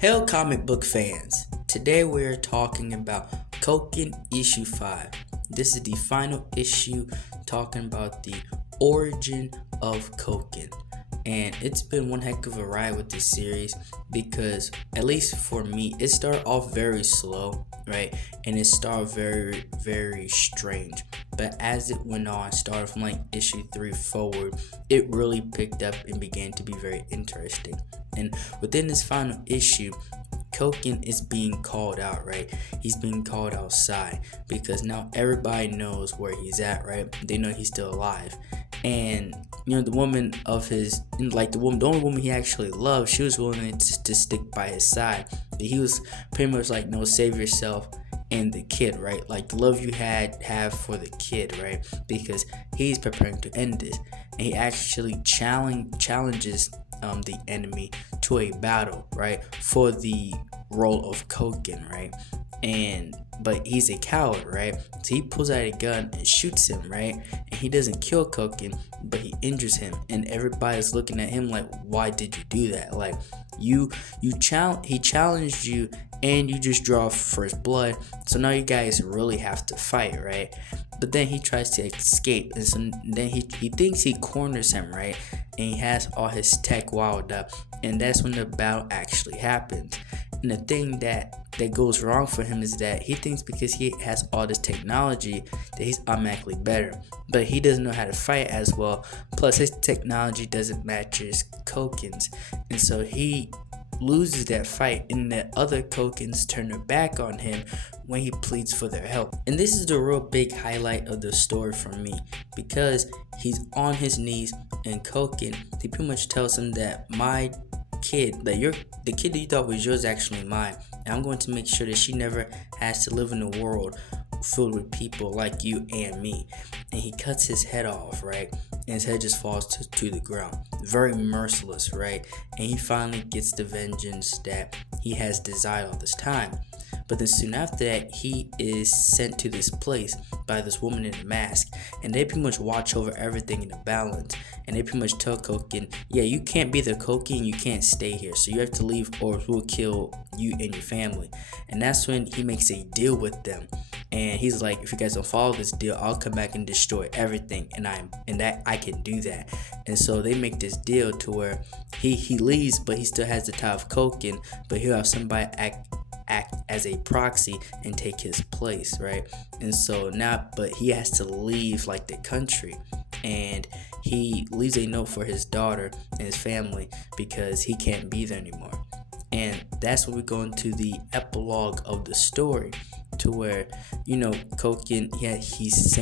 Hello comic book fans, today we're talking about KOKIN issue 5. This is the final issue talking about the origin of KOKIN. And it's been one heck of a ride with this series because, at least for me, it started off very slow, right? And it started very, very strange. But as it went on, started from like issue 3 forward, it really picked up and began to be very interesting. And within this final issue, KOKIN is being called out, right? He's being called outside because now everybody knows where he's at, right? They know he's still alive. And the woman of his, the only woman he actually loved, she was willing to stick by his side. But he was pretty much like, no, save yourself and the kid, right? Like the love you have for the kid, right? Because he's preparing to end this, and he actually challenges the enemy to a battle, right? For the role of KOKIN, right? But he's a coward, right? So he pulls out a gun and shoots him, right? And he doesn't kill KOKIN, but he injures him, and everybody's looking at him like, why did you do that? Like he challenged you and you just draw first blood, so now you guys really have to fight, right? But then he tries to escape, and so then he thinks he corners him, right? And he has all his tech wild up, and that's when the battle actually happens. And the thing that goes wrong for him is that he thinks because he has all this technology that he's automatically better, but he doesn't know how to fight as well. Plus his technology doesn't match his KOKIN's, and so he loses that fight, and the other KOKINs turn their back on him when he pleads for their help. And this is the real big highlight of the story for me, because he's on his knees, and KOKIN, he pretty much tells him that my kid, the kid that you thought was yours, is actually mine, and I'm going to make sure that she never has to live in a world filled with people like you and me. And he cuts his head off, right? And his head just falls to the ground. Very merciless, right? And he finally gets the vengeance that he has desired all this time. But then soon after that, he is sent to this place by this woman in a mask, and they pretty much watch over everything in the balance. And they pretty much tell KOKIN, yeah, you can't be the KOKIN, you can't stay here, so you have to leave or we'll kill you and your family. And that's when he makes a deal with them. And he's like, if you guys don't follow this deal, I'll come back and destroy everything, and I can do that. And so they make this deal to where he leaves, but he still has the tie of KOKIN, but he'll have somebody act as a proxy and take his place, right? And so now, but he has to leave like the country, and he leaves a note for his daughter and his family because he can't be there anymore. And that's when we go into the epilogue of the story, to where KOKIN, he's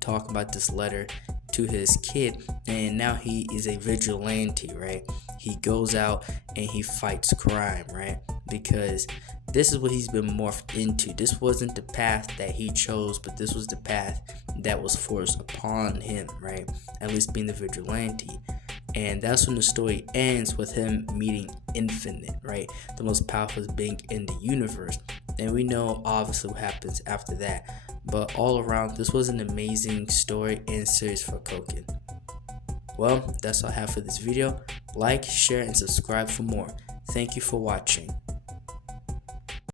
talking about this letter to his kid, and now he is a vigilante, right? He goes out and he fights crime, right? Because this is what he's been morphed into. This wasn't the path that he chose, but this was the path that was forced upon him, right? At least being the vigilante. And that's when the story ends with him meeting Infinite, right? The most powerful being in the universe. And we know obviously what happens after that. But all around, this was an amazing story and series for KOKIN. Well, that's all I have for this video. Like, share, and subscribe for more. Thank you for watching.